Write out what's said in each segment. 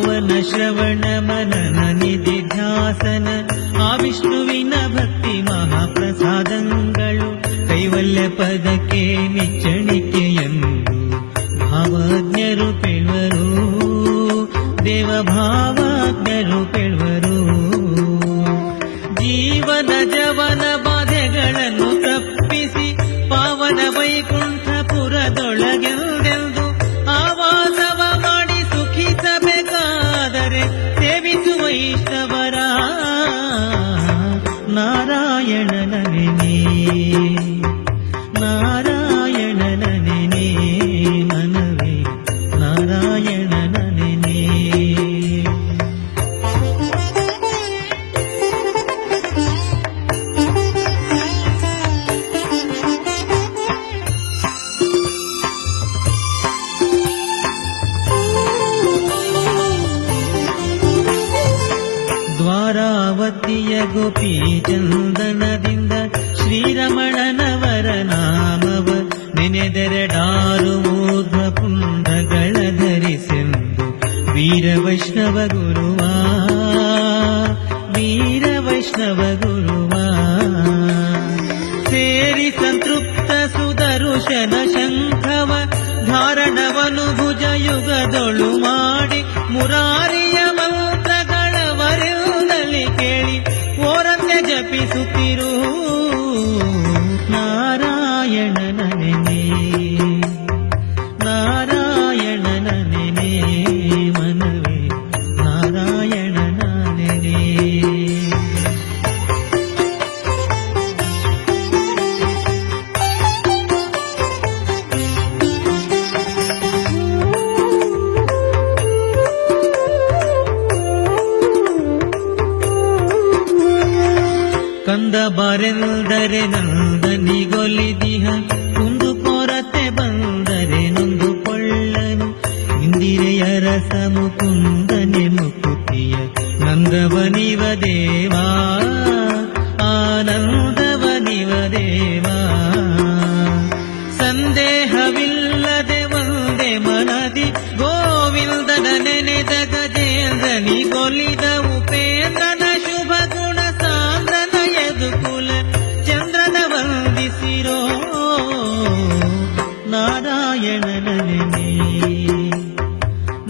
ಪಾವನ ಶ್ರವಣ ಮನನ ನಿಧಿ ಧ್ಯಾಸನ ಆ ವಿಷ್ಣುವಿನ ಭಕ್ತಿ ಮಹಾಪ್ರಸಾದಂಗಳು ಕೈವಲ್ಯ ಪದಕ್ಕೆ ಮೆಚ್ಚಣಿಕೆಯನ್ನು ಭಾವಜ್ಞರು ಪೇಳುವರು, ದೇವಭಾವಜ್ಞರು ಪೇಳುವರು. ಜೀವನ ಜವನ ಬಾಧೆಗಳನ್ನು ತಪ್ಪಿಸಿ ಪಾವನ ವೈಕುಂಠಪುರದೊಳಗೆಂದೆಂದು ಆವಾಸವ ಮಾಡಿ ಸುಖಿಸಬೇಕಾದರೆ ಸೇವಿಸು ವೈಷ್ಣವರ ನಾರಾಯಣನ ನೆನೆ, ನಾರಾಯಣನ ನೆನೆ, ಮನವೇ ನಾರಾಯಣನ ನೆನೆ. ದ್ವಾರಾವತಿಯ ಗೋಪಿ ಚಂದನದಿಂದ ಶ್ರೀರಮಣನವರ ನಾಮವ ನೆನೆದೆರಡಾರು ಊರ್ಧ್ವ ಪುಂಡಗಳ ಧರಿಸೆಂದು ವೀರ ವೈಷ್ಣವ ಗುರುವ, ವೀರ ವೈಷ್ಣವ ಗುರುವ ಸೇರಿ ಸಂತೃಪ್ತ ಸುದರುಶನ ಶಂಖವ ಧಾರಣವನು ಭುಜ ಯುಗದೊಳು ಮಾಡಿ ಮುರಾರಿಯ ಮಂತ್ರಗಳವರೆಲ್ಲಲ್ಲಿ ಕೇಳಿ ಓರಂತೆ ಜಪಿಸುತ್ತಿರು ನಾರಾಯಣನ ನೆನೆ, ನಾರಾಯಣನ ನೆನೆ, ಮನವೇ ನಾರಾಯಣನ ನೆನೆ. ಕಂದ ಬಾರೆಂದರೆ ನಂದನಿಗೊಲಿದಿಹ, ಕುಂದು ಕೊರತೆ ಬಂದರೆ ನೊಂದು ಕೊಳ್ಳನು ಇಂದಿರೆಯ ರಸ ಮುಕುಂದನೆ ಮುಕುತಿಯ ನಂದವನಿವ ದೇವಾ, ಆನಂದವನಿವ ದೇವಾ. ಸಂದೇಹವಿಲ್ಲದೆ ಒಂದೇ ಮನದಿ ಗೋವಿಂದನ ನೆನೆದ ಗಜೇಂದ್ರನಿಗೊಲಿದ ಉಪೇಂದ್ರನ ಶುಭ ಗುಣ ಸಾಂದ್ರನ ಯದುಕುಲ ಚಂದ್ರನ ವಂದಿಸಿರೋ ನಾರಾಯಣನ ನೆನೆ,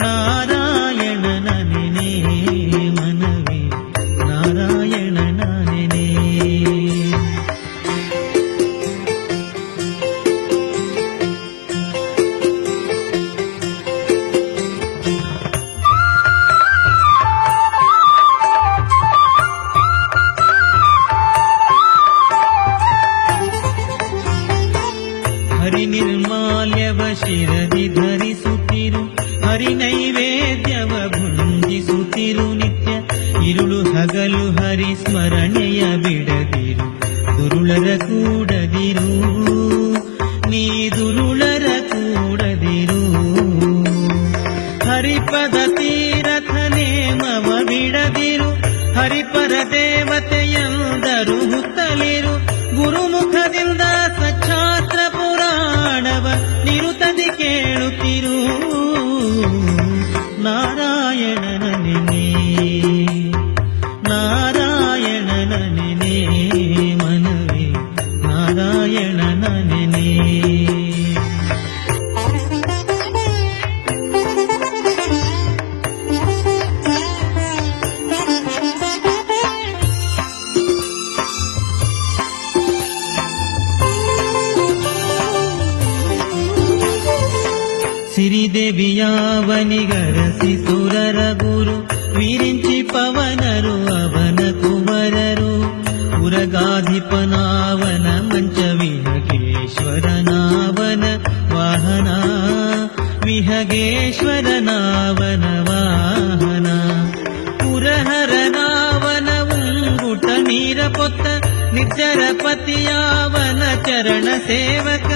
ನಾರಾಯಣನ ನೆನೆ, ಮನವೇ ನಾರಾಯಣನ ನೆನೆ. ಹರಿ ನಿರ್ಮಾಲ್ಯವ ಶಿರದಿ ಧರಿಸುತ್ತಿರು, ಹರಿ ನೈವೇದ್ಯವ ಭುಂಜಿಸುತ್ತಿರು ನಿತ್ಯ. ಇರುಳು ಹಗಲು ಹರಿ ಸ್ಮರಣೆಯ ಬಿಡದಿರು, ದುರುಳರ ಕೂಡದಿರು, ನೀ ದುರುಳರ ಕೂಡದಿರು. ಹರಿಪದ ತೀರಥ ನೇಮವ ಬಿಡದಿರು, ಹರಿಪರ ದೇವತೆಯಂದರು ಹುತ್ತಲಿರು. ಗುರುಮುಖದಿಂದ ಸಚ್ಛಾಸ್ತ್ರ ಪುರಾಣವ ನಿರುತದಿ ಕೇಳುತ್ತಿರು ನಾರಾಯಣನ ನೆನೆ, ನಾರಾಯಣನ ನೆನೆ, ಮನವೇ ನಾರಾಯಣನ ನೆನೆ. ಸಿರಿದೇವಿಯಾವನಿಗರಸಿ ಸುರರ ಗುರು, ವಿರಿಂಚಿ ಪವನರು ಅವನ ಕುವರರು. ಉರಗಾಧಿಪನಾವನ ಮಂಚ ವಿಹಗೇಶ್ವರನಾವನ ವಾಹನ, ವಿಹಗೇಶ್ವರನಾವನ ವಾಹನ. ಪುರಹರನಾವನ ಉಂಗುಟ ನೀರ ಪೊತ್ತ ನಿರ್ಜರ ಪತಿಯಾವನ ಚರಣ ಸೇವಕ.